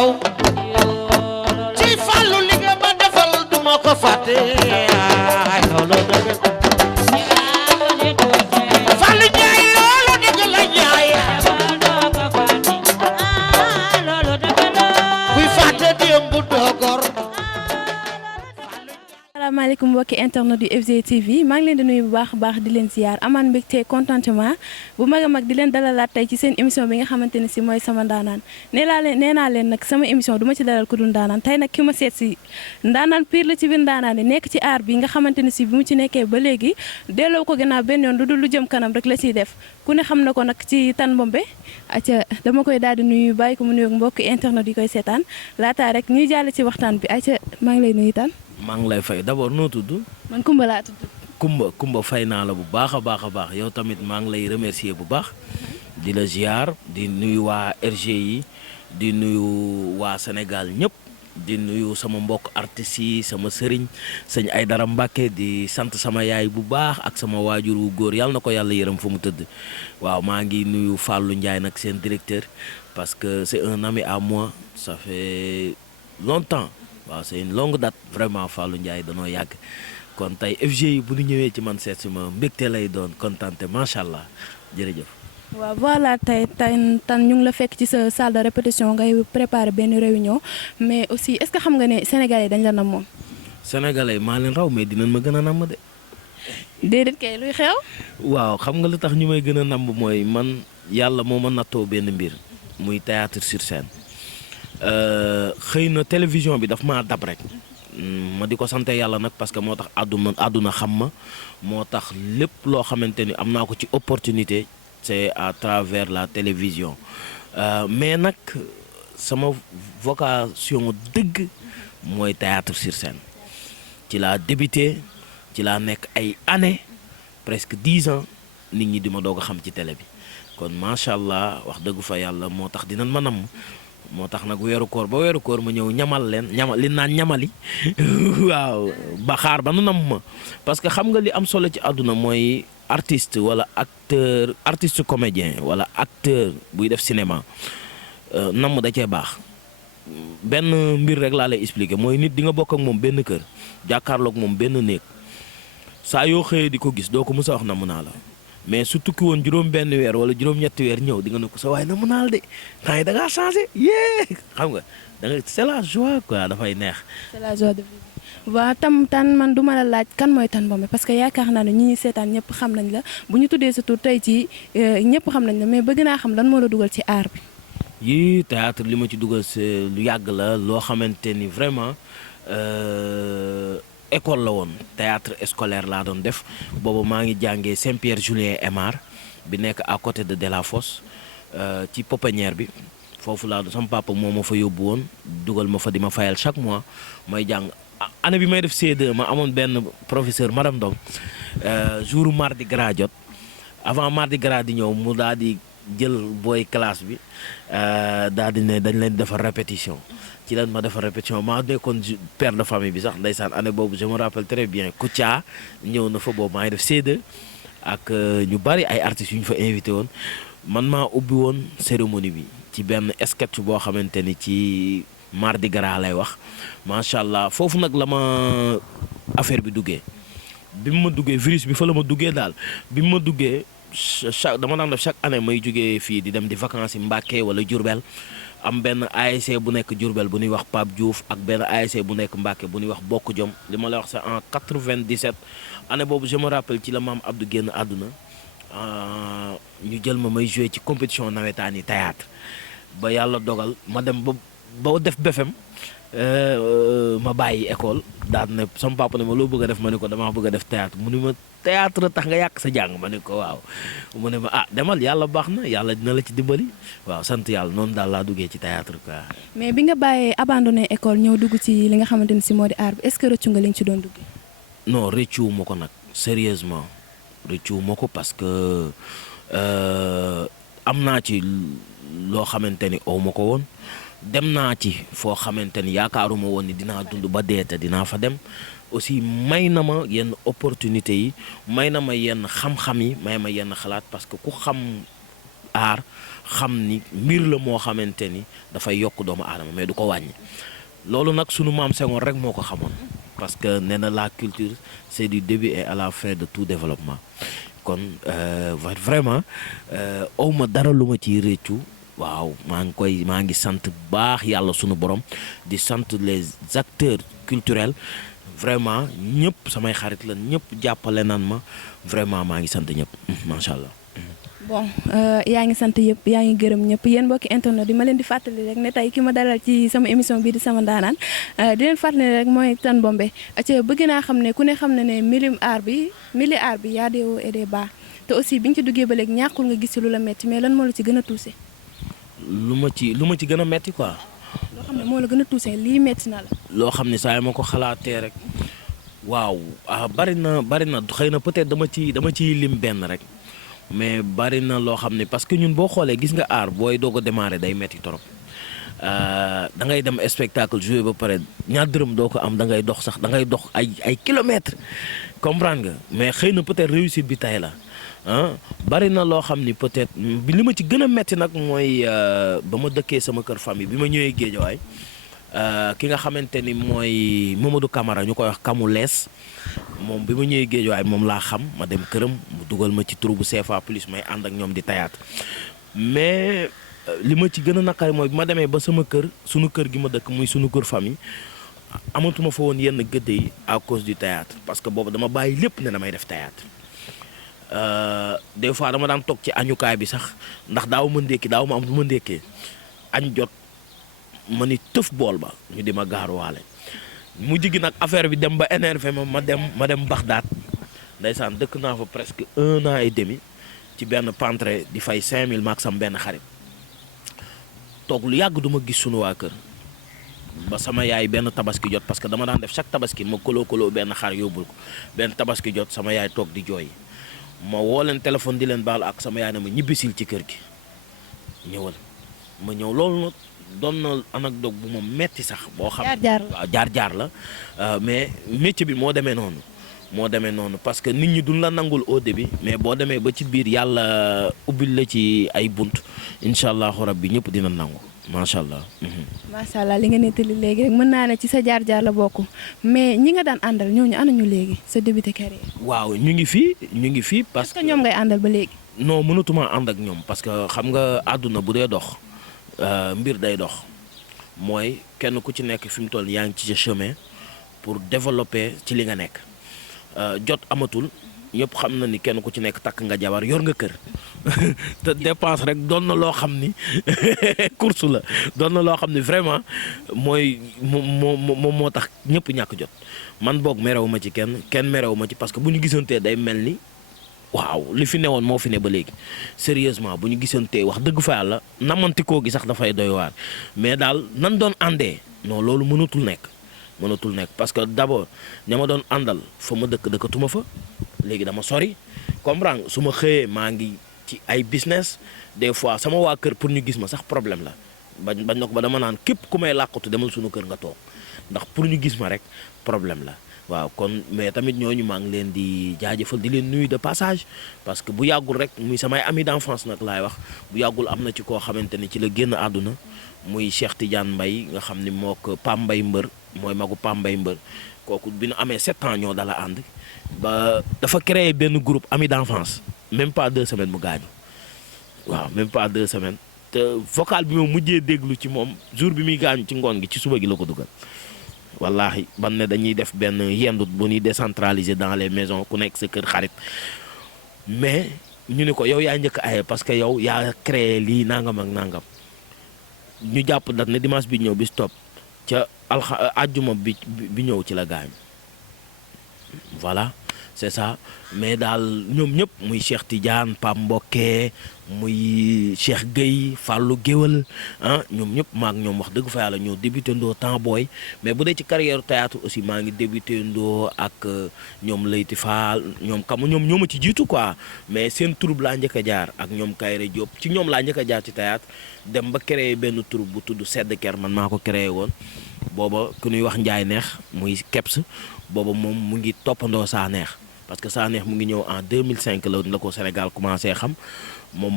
waaw ci Fallu li nga ma defal duma ko fàtte ay loolu dëgg Fallu Njaay loolu dëgg la Njaay kuy fàtte démb doo gor. asalaamaaleykum mbokki internet du FG TV maa ngi leen di nuyu bu baax a baax di leen ziar amaan mbégte contentement bu mag a mag di leen dalalaat tey ci seen émission bi nga xamante ne si mooy sama ndaanaan nee naa leen nag sama émission du ma ci dalal ku dul ndaanaan tey nag ki ma seet si ndaanaan pire la ci biir ndaanaan yi nekk ci aar bi nga xamante ne si bi mu ci nekkee ba léegi delloo ko gannaaw benn yoon lu dul lu jëm kanam rek la ciy def ku ne xam na ko nag ci Tan Bombé acca dama koy daal di nuyu bàyyi ko mu nuyoog mbokki internet yi koy seetaan laataa rek ñuy jàll ci waxtaan bi acca maa ngi lay nuyu Tan. maa ngi lay fay d'abord noo tudd. man Kumba laa tudd. Kumba fay naa la bu baax a baax yow tamit maa ngi lay remercier bu baax di la ziar di nuyu waa RGI di nuyu waa Sénégal ñëpp di nuyu sama mbokk artistes yi sama sëriñ sëñ Aydara Mbàkke di sant sama yaay bu baax ak sama waajur wu góor yàlla na ko yàlla yërëm fu mu tëdd waaw maa ngi nuyu Fallou Ndiaye nag seen directeur parce que c'est un ami à moi ça fait longtemps. waaw c'est une longue date vraiment Fallou Ndiaye danoo yàgg kon tey FG yi bu ñu ñëwee ci man seet si ma mbégte lay doon kontante macha allah jërëjëf. waaw voilà tey Tan ñu ngi la fekk ci sa salle de répétition ngay préparer benn réunion mais aussi est-ce que xam nga ne Sénégalais dañ la namoon. Sénégalais maa leen raw mais dinañ ma gën a namm de. déedéet kay luy xew. waaw xam nga lu tax ñu may gën a namm mooy man yàlla moo ma nattoo benn mbir muy théâtre sur scène. xëy na télévision bi daf maa dab rek ma di ko sant yàlla nag parce que moo tax àdduna xam ma moo tax lépp loo xamante ni am naa ko ci opportunité c'est à travers la télévision mais nag sama vocation dëgg mooy théâtre sur scène ci laa débuté ci laa nekk ay années presque 10 ans nit ñi di ma doog a xam ci télé bi kon macha allah wax dëggu fa yàlla moo tax dinañ ma namm moo tax nag weeru koor ba weeru koor ma ñëw ñamal li naan ñamali waaw ba xaar ba nu nam ma parce que xam nga li am solo ci àdduna mooy artiste wala acteur artiste comédien wala acteur buy def cinéma nam da cee baax benn mbir rek laa lay expliquer mooy nit di nga bokk ak moom benn kër jàkkaarloog moom benn néeg saa yoo xëyee di ko gis doo ko mës a wax namm naa la mais su tukki woon juróom benn weer wala juróom-ñetti weer ñëw di nga ne ko sa waaye na mu naal de temps yi da ngaa changé yee xam nga da nga c'est la joie quoi dafay neex. c'est la joie de vivre. waaw Tan man du ma la laaj kan mooy Tan Bombé parce que yaakaar naa ne ñi ñuy seetaan ñëpp xam nañ la bu ñu tuddee sa tur tey ci ñëpp xam nañ la mais bëgg naa xam lan moo la dugal ci art bi. yii théâtre li ma ci dugal c'est lu yàgg la loo xamante ni vraiment. école la woon théâtre scolaire laa doon def boobu maa ngi jàngee Saint-Pierre Julien Aymar bi nekk à côté de Delafosse ci pouponnière bi foofu laa sama papa moo ma fa yóbbu woon dugal ma fa di ma fayal chaque mois may jàng année bi may def C2 ma amoon benn professeur madame Ndong jour mardi gras jot avant mardi gras di ñëw mu daal di jël booy classe bi daal di ne dañ leen defar répétition ci lan ma defar répétition maa nekkoon père de famille bi sax ndeysaan année boobu je me rappelle très bien Kouthia ñëw na fa boobu maa ngi def C2 ak ñu bari ay artistes yu ñu fa invité woon man maa ubbi woon cérémonie bi ci benn sketch boo xamante ni ci mardi gras lay wax macha allah foofu nag la ma affaire bi duggee bi mu ma duggee virus bi fa la ma duggee daal bi mu ma duggee dama daan def chaque année may jógee fii di dem di vacances yi Mbàkke wala Diourbel am benn ASC bu nekk Diourbel bu ñuy wax Pape Diouf ak benn ASC bu nekk Mbàkke bu ñuy wax Bokk Jom li ma la wax c'est en 97 année boobu je me rappelle ci la maam Abdou génn àdduna ñu jël ma may jouer ci compétition nawetaan yi théâtre ba yàlla dogal ma dem ba def BFM ma bàyyi école daal ne sama papa ne ma loo bëgg a def ma ne ko damaa bëgg a def théâtre mu ne ma théâtre tax nga yàq sa jàng ma ne ko waaw mu ne ma demal yàlla baax na yàlla dina la ci dimbali waaw sant yàlla noonu daal laa duggee ci théâtre quoi. mais bi nga bàyyee abandonné école ñëw dugg ci li nga xamante ni si moo di art bi est-ce que rëccu nga li nga ci doon duggee. non rëccuwu ma ko nag sérieusement rëccuwu ma ko parce que am naa ci loo xamante ni aw ma ko woon. dem naa ci foo xamante ni yaakaaruma woon ni dinaa dund ba dee te dinaa fa dem aussi may na ma yenn opportunité yi may na ma yenn xam-xam yi may ma yenn xalaat parce que ku xam aar xam ni mbir la moo xamante ni dafay yokk doomu aadama mais du ko wàññi loolu nag sunu maam Senghor rek moo ko xamoon parce que nee na la culture c'est du début et à la fin de tout développement kon vraiment awma dara lu ma ciy réccu waaw maa ngi sant bu baax yàlla sunu borom di sant les acteurs culturels vraiment ñëpp samay xarit la ñëpp jàppale nan ma vraiment maa ngi sant ñëpp macha allah. bon yaa ngi sant yëpp yaa ngi gërëm ñëpp yéen mbokki internet di ma leen di fàttali rek ne tey ki ma dalal ci sama émission bii di sama ndaanaan di leen fàttali rek mooy Tan Bombé ci bëgg naa xam ne ku ne xam ne milieu art bi y a des hauts et des bas te aussi bi nga ci duggee ba léegi ñàkkul nga gis ci lu la metti mais lan moo la ci gën a touché. lu ma ci gën a metti quoi. loo xam ne moo la gën a touché lii metti na la. loo xam ne saa yi ma ko xalaatee rek waaw bari na xëy na peut-être dama ciy lim benn rek. mais bari na loo xam ne parce que ñun boo xoolee gis nga aar booy doog a démarrer day metti trop da ngay dem spectacle joué ba pare ñaar dërëm doo ko am da ngay dox ay kilomètres comprendre nga mais xëy na peut-être réussite bi tay la bari na loo xam ni peut-être li ma ci gën a metti nag mooy ba ma dëkkee sama kër famille bi ma ñëwee Géejawaay ki nga xamante ni mooy Mamadou Camara ñu koy wax Kamu Lees moom bi ma ñëwee Géejawaay moom laa xam ma dem këram mu dugal ma ci troupe CFA plus may ànd ak ñoom di théâtre mais li ma ci gën a naqari mooy bi ma demee ba sama kër sunu kër gi ma dëkk muy sunu kër famille amatuma fa woon yenn gëdd yi à cause du théâtre parce que boobu dama bàyyi lépp ne damay def théâtre des fois dama daan toog ci añukaay bi sax ndax daaw ma am lu ma ndékkee añ jot ma ni tëf bool ba ñu di ma gaaruwaale mu jigi nag affaire bi dem ba énervé ma dem Baxdaat ndeysaan dëkk naa fa presque 1 an et demi ci benn pantre di fay 5000 maak sam benn xarit toog lu yàgg duma gis sunu waa kër ba sama yaay benn tabaski jot parce que dama daan def chaque tabaski ma koloo benn xar yóbbul ko benn tabaski jot sama yaay toog di jooy ma woo leen téléphone di leen baalu ak sama yaay na ma ñibbisil ci kër gi ñëwal ma ñëw loolu nag doon na anecdote bu ma metti sax boo xam waaw jaar la mais métier bi moo demee noonu parce que nit ñi duñ la nangul au début mais boo demee ba ci biir yàlla ubbil la ci ay bunt incha allahu rabbi ñëpp dina nangu macha allah. macha allah li nga nettali léegi rek mën naa ne ci sa jaar-jaar la bokk mais ñi nga daan àndal ñooñu ana ñu léegi sa débuté carrière. waaw ñu ngi fii parce que ñoom ngay àndal ba léegi. non mënatuma ànd ak ñoom parce que xam nga àdduna bu dee dox mbir day dox mooy kenn ku ci nekk fi mu toll yaa ngi ci sa chemin pour développer ci li nga nekk jot amatul. ñëpp xam na ni kenn ku ci nekk takk nga jabar yor nga kër te dépense rek doon na loo xam ni course la doon na loo xam ni vraiment mooy moo tax ñëpp ñàkk jot man boog merewu ma ci kenn merewu ma ci parce que bu ñu gisantee day mel ni waaw li fi newoon moo fi ne ba léegi sérieusement bu ñu gisantee wax dëgg fa yàlla namantikoo gi sax dafay doy waar mais daal nan doon àndee non loolu mënatul nekk parce que d'abord ña ma doon àndal fa ma dëkkatuma fa léegi dama sori comprendre su ma xëyee maa ngi ci ay business des fois sama waa kër pour ñu gis ma sax problème la bañ na ko ba dama naan képp ku may làqatu demal suñu kër nga toog ndax pour ñu gis ma rek problème la waaw kon mais tamit ñooñu maa ngi leen di jaajëfal di leen nuyu de passage parce que bu yàggul rek muy samay ami d'enfance nag laay wax bu yàggul am na ci koo xamante ni ci la génn àdduna muy Cheikh Tidiane Mbaye nga xam ni moo ko Pam Mbaye mbër mooy magu Pam Mbaye mbër kooku bi nu amee 7 ans ñoo dala ànd ba dafa créer benn groupe ami d'enfance même pas 2 semaines mu gaañu waaw même pas 2 semaines te vocal bi moom mujjee déglu ci moom jour bi muy gaañu ci ngoon gi ci suba gi la ko dugal wallahi ban ne dañuy def benn yendut bu ñuy décentraliser dans les maisons ku nekk sa kër xarit mais ñu ne ko yow yaa njëkk aye parce que yow yaa créé lii nangam ak nangam ñu jàpp dat ne dimanche bi ñëw bis topp ca àjjuma bi ñëw ci la gaañu voilà c'est ça mais daal ñoom ñëpp muy Cheikh Tidiane Pape Mbokke muy Cheikh Gueye Fallou Géwal ah ñoom ñëpp maak ñoom wax dëgg fa yàlla ñoo débuté ndoo temps booy mais bu dee ci carrière théâtre aussi maa ngi débuté ndoo ak ñoom Leyti Fall ñoom ñoo ma ci jiitu quoi mais seen troupe laa njëkk a jaar ak ñoom Kayre Diop ci ñoom laa njëkk a jaar ci théâtre dem ba créé benn troupe bu tudd Sedd Ker man maa ko créé woon booba ku ñuy wax Njaay Neex muy Keps booba moom mu ngi toppandoo saa neex parce que Sanekh mu ngi ñëw en 2005 la ko Sénégal commencé xam moom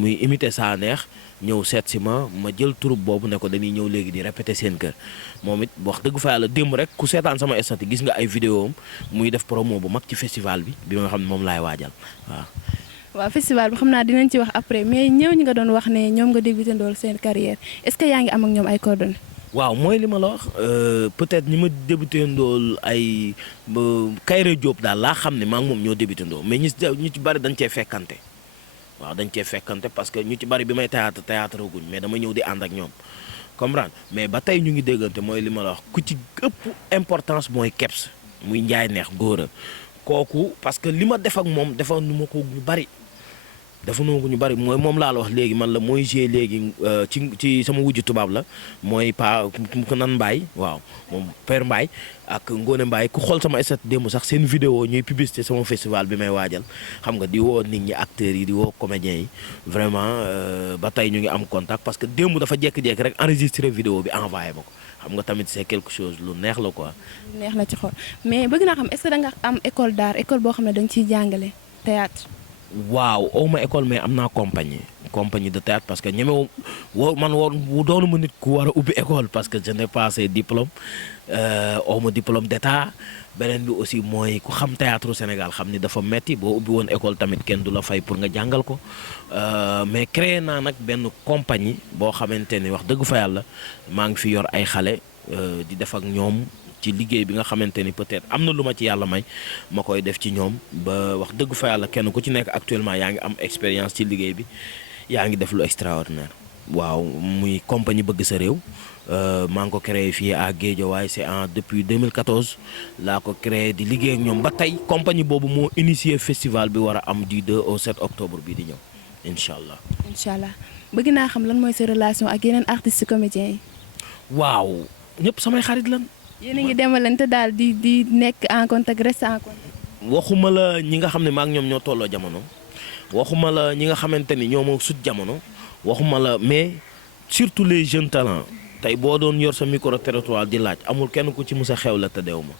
muy imité Sanekh ñëw seet si ma jël troupe boobu ne ko dañuy ñëw léegi di répéter seen kër moom it wax dëgg fa yàlla démb rek ku seetaan sama statut gis nga ay vidéo am muy def promo bu mag ci festival bi nga xam ne moom laay waajal waaw. waaw festival bi xam naa dinañ ci wax après mais ñëw ñi nga doon wax ne ñoom nga débuté ndool seen carrière est-ce que yaa ngi am ak ñoom ay coordonnées. waaw mooy li ma la wax peut-être ñi ma débuté ndool ay Kayre Diop daal laa xam ne maa ngi moom ñoo débuté ndool mais ñu ci bari dañ cee fekkante waaw dañ cee fekkante parce que ñu ci bari bi may théâtre guñ mais dama ñëw di ànd ak ñoom comprendre mais ba tey ñu ngi déggante mooy li ma la wax ku ci ëpp importance mooy Kebs muy Njaay Neex góora kooku parce que li ma def ak moom defa nu ma ko ñu bari mooy moom laa la wax léegi man la mooy jouer léegi ci sama wujju tubaab la mooy pa ko nan Mbaye waaw moom Père Mbaye ak Ngone Mbaye ku xool sama stat démb sax seen vidéo ñuy publicité sama festival bi may waajal xam nga di woo nit ñi acteurs yi di woo comédiens yi vraiment ba tey ñu ngi am contact parce que démb dafa jékki-jékki rek enregistré vidéo bi envoyé ma ko xam nga tamit c'est quelque chose lu neex la quoi. neex na ci xol mais bëgg naa xam est-ce que da nga am école d'art école boo xam ne da nga ciy jàngale théâtre. waaw awma école mais am naa compagnie de théâtre parce que ñeme man doonu ma nit ku war a ubbi école parce que je n'ai pas ces diplômes awma diplôme d'état beneen bi aussi mooy ku xam théâtre Sénégal xam ni dafa metti boo ubbi woon école tamit kenn du la fay pour nga jàngal ko mais créé naa nag benn compagnie boo xamante ni wax dëgg fa yàlla maa ngi fi yor ay xale di def ak ñoom ci liggéey bi nga xamante ni peut-être am na lu ma ci yàlla may ma koy def ci ñoom ba wax dëgg fa yàlla kenn ku ci nekk actuellement yaa ngi am expérience ci liggéey bi yaa ngi def lu extraordinaire. waaw muy compagnie bëgg sa réew maa ngi ko créé fii à Guédiawaye c'est depuis 2014 laa ko créé di liggéey ak ñoom ba tey compagnie boobu moo initié festival bi war a am du 2 au 7 octobre bii di ñëw incha allah. incha allah bëgg naa xam lan mooy sa relation ak yeneen artistes comédiens yi. waaw ñëpp samay xarit lan. yéen a ngi demalante daal di nekk en contact reste en contact. waxuma la ñi nga xam ne maa ngi ñoom ñoo tolloo jamono waxuma la ñi nga xamante ni ñoo ma sut jamono waxuma la mais surtout les jeunes talents tey boo doon yor sa micro territoire di laaj amul kenn ku ci mus a xew la te deew ma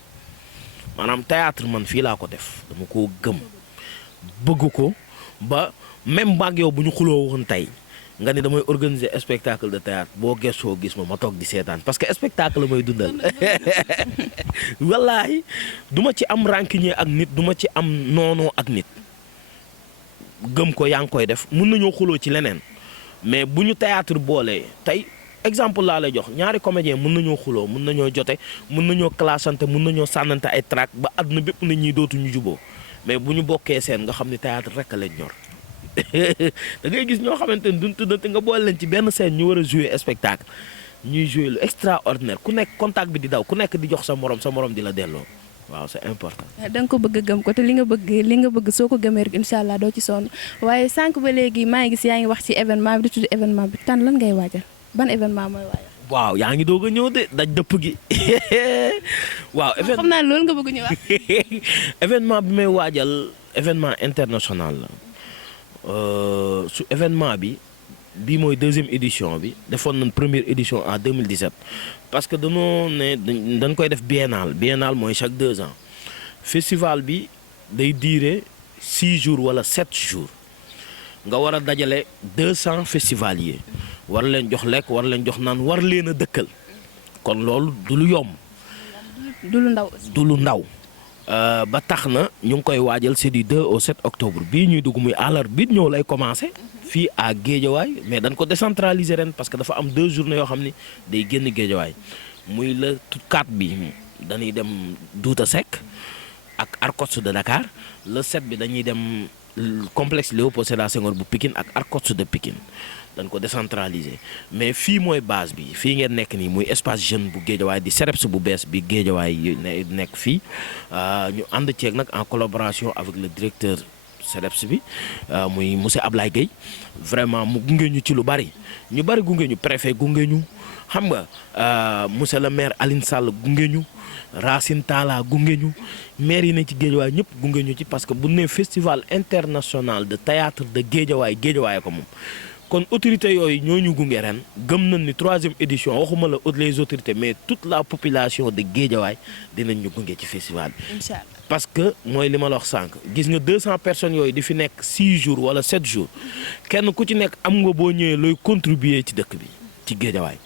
maanaam théâtre man fii laa ko def dama koo gëm bëgg ko ba même maag yow bu ñu xuloo woon tey nga ni damay organiser spectacle de théâtre boo gëstoo gis ma toog di seetaan parce que spectacle may dundal wallaahi duma ci am rancunier ak nit duma ci am noonoo ak nit gëm ko yaa ngi koy def mun nañoo xuloo ci leneen mais bu ñu théâtre boolee tey exemple laa lay jox ñaari comédien mun nañoo xuloo mun nañoo jote mun nañoo clashante mun nañoo sànnante ay track ba àdduna bépp na ñuy dootuñu juboo mais bu ñu bokkee seen nga xam ni théâtre rek a leen ñor da ngay gis ñoo xamante ni duñ tuddante nga boole leen ci benn scène ñu war a jouer spectacle ñuy jouer lu extraordinaire ku nekk contact bi di daw ku nekk di jox sa morom di la delloo waaw c'est important. da nga ko bëgg a gëm ko te li nga bëgg soo ko gëmee rek incha allah doo ci sonn waaye sànq ba léegi maa ngi gis yaa ngi wax ci événement bi di tudd événement bi tan lan ngay waajal ban événement mooy waajal. waaw yaa ngi doog a ñëw de daj dëpp gi waaw. xam naa loolu nga bëgg ñu wax. événement bi may waajal événement international la. su événement bi mooy deuxième édition bi defoon nañ première édition en 2017 parce que dañoo ne dañ koy def biennale mooy chaque 2 ans festival bi day durer 6 jours wala 7 jours nga war a dajale 200 festivaliers war leen jox lekk war leen jox naan war leen a dëkkal kon loolu du lu yomb. du lu ndaw. ba tax na ñu ngi koy waajal c'est du 2 au 7 octobre bii ñuy dugg muy àllarba bi ñëw lay commencer fii à Guédiawaye mais dañ ko décentraliser ren parce que dafa am 2 journées yoo xam ni day génn Guédiawaye muy le 4 bi dañuy dem Douta Seck ak Arcos de Dakar le 7 bi dañuy dem complexe Léopold Sédar Senghor bu Pikine ak Arcos de Pikine dañ ko décentraliser mais fii mooy base bi fii ngeen nekk nii muy espace jeune bu Guédiawaye di CEREPS bu bees bi Guédiawaye nekk fii ñu ànd ceeg nag en collaboration avec le directeur CEREPS bi muy monsieur Ablaye Gueye vraiment mu gunge ñu ci lu bari ñu bari gunge ñu préfet gunge ñu xam nga monsieur le maire Aline Sall gunge ñu Racine Talla gunge ñu maire yi ne ci Guédiawaye ñëpp gunge ñu ci parce que bu ne festival international de théâtre de Guédiawaye ko moom. kon autorités yooyu ñoo ñu gunge ren gëm nañ ni 3e édition waxuma la les autorités mais toute la population de Guédiawaye dinañ ñu gunge ci festival bi. incha allah parce que mooy li ma la wax sànq gis nga 200 personnes yooyu di fi nekk 6 jours wala 7 jours kenn ku ci nekk am nga boo ñëwee looy contribuer ci dëkk bi ci Géejawaay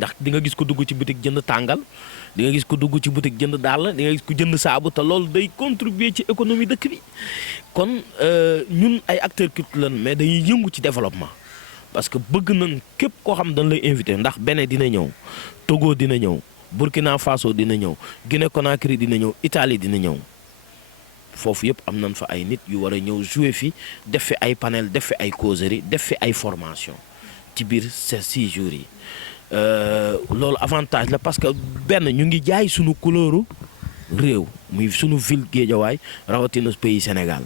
ndax di nga gis ko dugg ci boutique jënd tàngal di nga gis ko dugg ci boutique jënd dàll di nga gis ko jënd saabu te loolu day contribuer ci économie dëkk bi kon ñun ay acteurs culturels mais dañuy yëngu ci développement parce que bëgg nañ képp koo xam dañ lay invité ndax Bénin dina ñëw Togo dina ñëw Burkina Faso dina ñëw Guinée Conakry dina ñëw Italie dina ñëw foofu yëpp am nañ fa ay nit yu war a ñëw jouer fi def fi ay panel def fi ay causerie def fi ay formation ci biir ces 6 jours yi loolu avantage la parce que benn ñu ngi jaay sunu couleuru réew muy sunu ville Guédiawaye rawatina pays Sénégal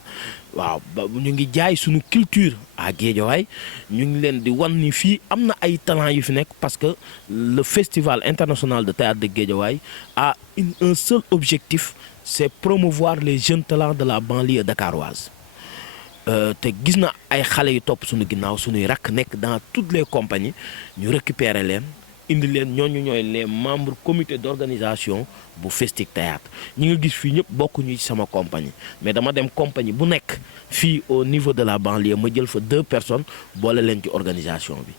waaw ñu ngi jaay sunu culture à Guédiawaye ñu ngi leen di wan ni fii am na ay talent yu fi nekk parce que le festival international de théâtre de Guédiawaye a un seul objectif c'est promouvoir les jeunes talents de la banlieue dakaroise te gis na ay xale yu topp suñu ginnaaw suñuy rakk nekk dans toutes les compagnies ñu récupérer leen indi leen ñooñu ñooy les membres comité d'organisation bu Festic Théâtre ñi nga gis fii ñëpp bokkuñu ci sama compagnie mais dama dem compagnie bu nekk fii au niveau de la banlieue ma jël fa 2 personnes boole leen ci organisation bi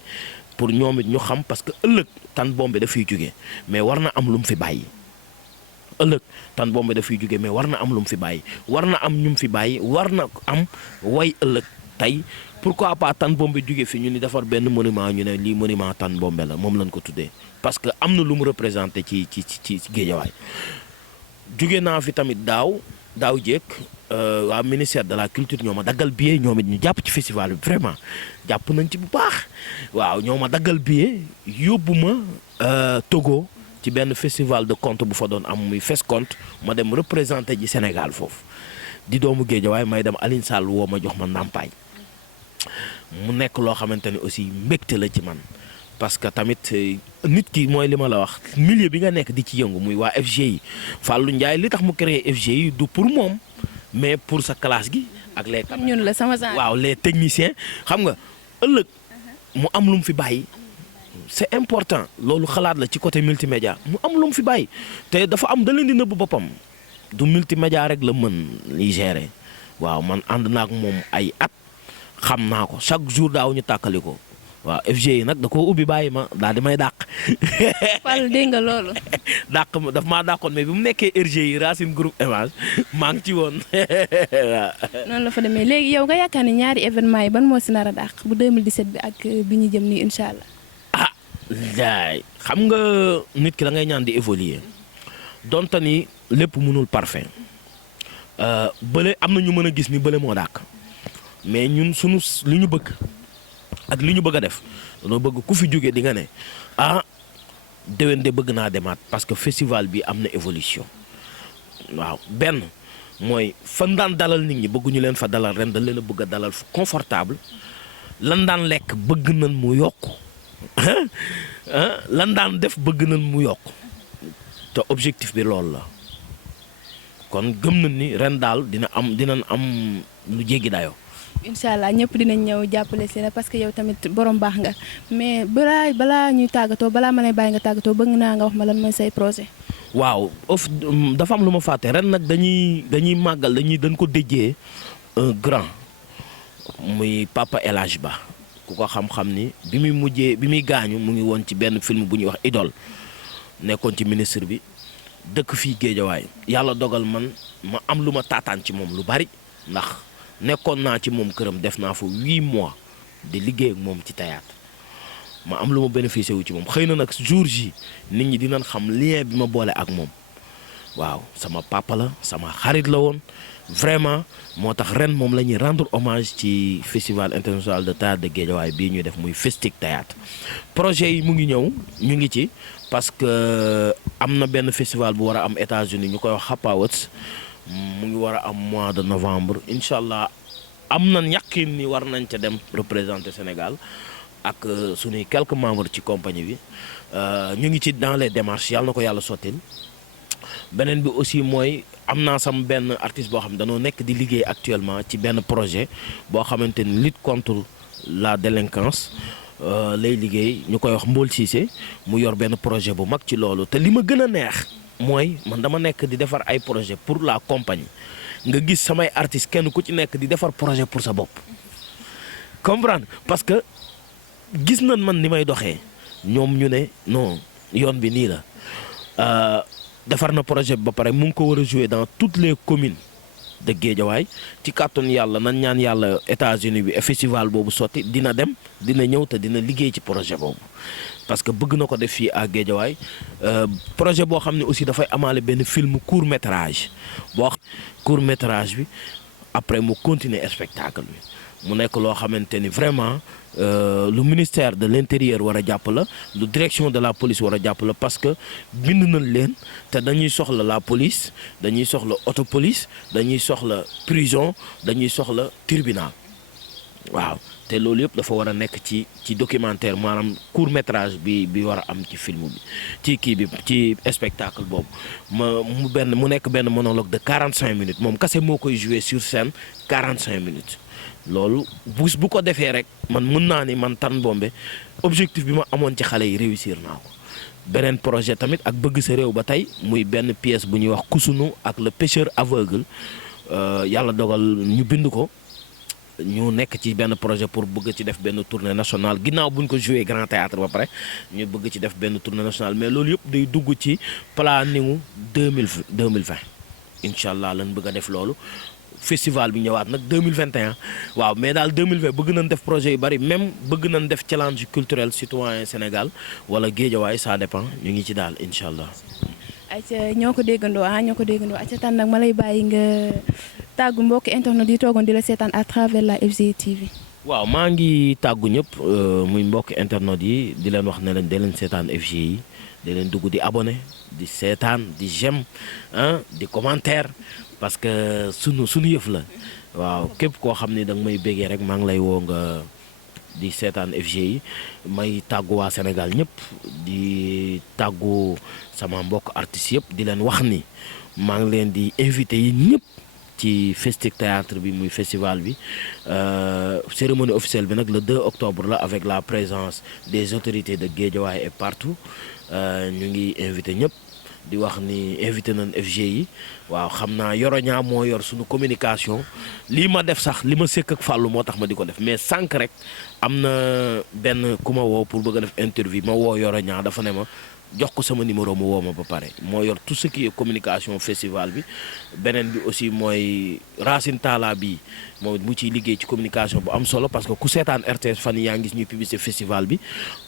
pour ñoom it ñu xam parce que ëllëg Tan Bombe dafay jóge mais war na am lu mu fi bàyyi ëllëg Tan Bombe dafay jóge mais war na am lu mu fi bàyyi war na am ñu mu fi bàyyi war na am way ëllëg tey pourquoi pas Tan Bombe jóge fi ñu ni defar benn monument ñu ne lii monument Tan Bombe la moom lañ ko tuddee parce que am na lu mu représenté ci Géejawaay jóge naa fi tamit daaw jéeg waa ministère de la culture ñoo ma daggal billet ñoom it ñu jàpp ci festival bi vraiment jàpp nañ ci bu baax waaw ñoo ma daggal billet yóbbu ma Togo ci benn festival de conte bu fa doon am muy Fesconte ma dem représenté ji Sénégal foofu di doomu Géejawaay may dem Aline Sall woo ma jox ma ndàmpaay mu nekk loo xamante ni aussi mbégte la ci man parce que tamit nit ki mooy li ma la wax milieu bi nga nekk di ci yëngu muy waa FGI Fallou Ndiaye li tax mu créé FGI du pour moom mais pour sa classe gi ak les ñun la sama genre waaw les techniciens xam nga ëllëg mu am lu mu fi bàyyi c'est important loolu xalaat la ci côté multimédia mu am lu mu fi bàyyi te dafa am da leen di nëbb boppam du multimédia rek la mën li gérer waaw man ànd naa ak moom ay at xam naa ko chaque jour daaw ñu tàkkali ko waaw FGI nag da koo ubbi bàyyi ma daal di may dàq. Fall dégg nga loolu. dàq ma daf maa dàqoon mais bi mu nekkee RGI Racine Groupe Image maa ngi ci woon waaw. noonu la fa demee léegi yow nga yaakaar ne ñaari événement yi ban moo si nar a dàq bu 2017 bi ak bi ñu jëm nii incha allah. ah daay xam nga nit ki da ngay ñaan di évoluer donte ni lépp mënul parfait bële am na ñu mën a gis ni bële moo dàq mais ñun sunu li ñu bëgg. ak li ñu bëgg a def dañoo bëgg ku fi jóge di nga ne ah déwén de bëgg naa demaat parce que festival bi am na évolution waaw benn mooy fan daan dalal nit ñi bëgguñu leen fa dalal ren dañ leen a bëgg a dalal fu confortable lan daan lekk bëgg nañ mu yokk lan daan def bëgg nañ mu yokk te objectif bi loolu la kon gëm nañ ni ren daal dinañ am lu jéggi dayoo. incha allah ñëpp dinañ ñëw jàppale si la parce que yow tamit borom baax nga mais balaa ñuy tàggatoo balaa ma lay bàyyi nga tàggatoo bëgg naa nga wax ma lan mooy say projet. waaw dafa am lu ma fàtte ren nag dañuy màggal dañ ko déjee un grand muy Papa El Hadj Ba ku ko xam-xam ni bi muy gaañu mu ngi woon ci benn film bu ñuy wax Idole nekkoon ci ministre bi dëkk fii Géejawaay yàlla dogal man ma am lu ma taataan ci moom lu bari ndax. nekkoon naa ci moom këram def naa fa 8 mois di liggéey ak moom ci théâtre ma am lu ma bénéficié wu ci moom xëy na nag jour ji nit ñi dinañ xam lien bi ma boole ak moom waaw sama papa la sama xarit la woon vraiment moo tax ren moom la ñuy rendre hommage ci festival international de théâtre de Guédiawaye bii ñuy def muy Festic Théâtre projet yi mu ngi ñëw ñu ngi ci parce que am na benn festival bu war a am États-Unis ñu koy wax Happy Awards mu ngi war a am mois de novembre incha allah am na yaqin ni war nañ ca dem représenter Sénégal ak suñuy quelques membres ci compagnie bi ñu ngi ci dans les démarches yàlla na ko yàlla sottil beneen bi aussi mooy am naa sam benn artiste boo xam ne dañoo nekk di liggéey actuellement ci benn projet boo xamante ni lutte contre la délinquance lay liggéey ñu koy wax Mbol Cissé mu yor benn projet bu mag ci loolu te li ma gën a neex mooy man dama nekk di defar ay projet pour la compagnie nga gis samay artistes kenn ku ci nekk di defar projet pour sa bopp comprendre parce que gis nañ man ni may doxee ñoom ñu ne non yoon bi nii la defar na projet bi ba pare mu ngi ko war a jouer dans toutes les communes de Guédiawaye ci kàttanu yàlla nan ñaan yàlla États-Unis bi festival boobu sotti dina dem dina ñëw te dina liggéey ci projet boobu parce que bëgg na ko def fii à Guédiawaye projet boo xam ne aussi dafay amaale benn film court métrage boo court métrage bi après mu continuer spectacle bi mu nekk loo xamante ni vraiment lu ministère de l'intérieur war a jàpp la lu direction de la police war a jàpp la parce que bind nañ leen te dañuy soxla la police dañuy soxla auto police dañuy soxla prison dañuy soxla tribunal waaw te loolu yëpp dafa war a nekk ci documentaire maanaam court métrage bi war a am ci film bi ci kii bi ci spectacle boobu mu nekk benn monologue de 45 minutes moom kese moo koy jouer sur scène 45 minutes loolu bu ko defee rek man mën naa ni man Tan Bombé objectif bi ma amoon ci xale yi réussir naa ko beneen projet tamit ak bëgg sa réew ba tey muy benn pièce bu ñuy wax Kusunu ak le pêcheur aveugle yàlla dogal ñu bind ko ñu nekk ci benn projet pour bëgg ci def benn tournée nationale ginnaaw buñ ko joué Grand Théâtre ba pare ñu bëgg ci def benn tournée nationale mais loolu yëpp day dugg ci planningu 2020 incha allah lan bëgg a def loolu festival bi ñëwaat nag 2021 waaw mais daal 2020 bëgg nañ def projet yu bari même bëgg nañ def challenge culturel citoyen Sénégal wala Guédiawaye ça dépend ñu ngi ci daal incha allah. ayca ñoo ko déggandoo ayca Tan nag ma lay bàyyi nga tàggu mbokk internet yi toogoon di la seetaan à travers la FG TV. waaw maa ngi tàggu ñëpp muy mbokk internet yi di leen wax ne leen da leen seetaan FG yi da leen dugg di abonné di seetaan di j'aime di commentaire. parce que sunu yëf la waaw képp koo xam ni da nga may béggee rek maa ngi lay woo nga di seetaan FG yi may tàggu waa Sénégal ñëpp di tàggu sama mbokk artistes yëpp di leen wax ni maa ngi leen di invité yi ñëpp ci Festic Théâtre bi muy festival bi cérémonie officielle bi nag le 2 octobre la avec la présence des autorités de Guédiawaye et partout ñu ngi invité ñëpp di wax ni invité nañ FG yi waaw xam naa Yoroña moo yor suñu communication lii ma def sax li ma sekk ak Fallou moo tax ma di ko def mais sànq rek am na benn ku ma woo pour bëgg a def interview ma woo Yoroña dafa ne ma jox ko sama numéro mu woo ma ba pare moo yor tout ce qui est communication festival bi beneen bi aussi mooy Racine Talla bi moom mu ciy liggéey ci communication bu am solo parce que ku seetaan RTS fan yi yaa ngi gis ñuy publicité festival bi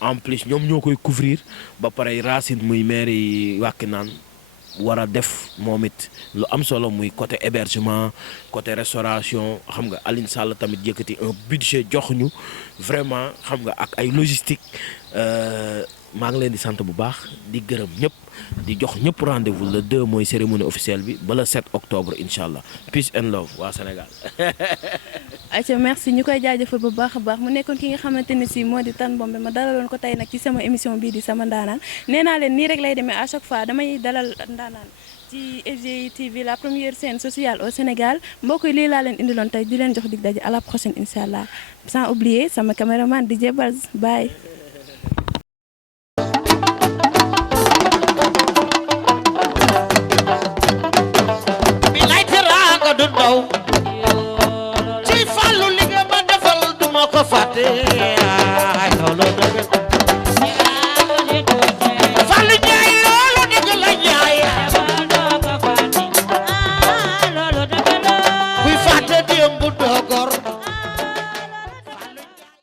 en plus ñoom ñoo koy couvrir ba pare Racine muy maire yi Wakhinane war a def moom it lu am solo muy côté hébergement côté restauration xam nga Aline Sall tamit yëkkati un budget jox ñu vraiment xam nga ak ay logistique maa ngi leen di sant bu baax di gërëm ñëpp di jox ñëpp rendez-vous le 2 mooy cérémonie officielle bi ba le 7 octobre incha allah peace and love waa Sénégal. ayca merci ñu koy jaajëfal bu baax a baax mu nekkoon ki nga xamante ni si moo di Tan Bombé ma dalaloon ko tey nag ci sama émission bii di sama ndaanaan nee naa leen nii rek lay demee à chaque fois damay dalal ndaanaan ci FG TV la première scène sociale au Sénégal mbokk yi lii laa leen indiloon tey di leen jox dig daje à la prochaine incha allah sans oublier sama caméraman DJ Baz bye. bi lay teraanga du ndaw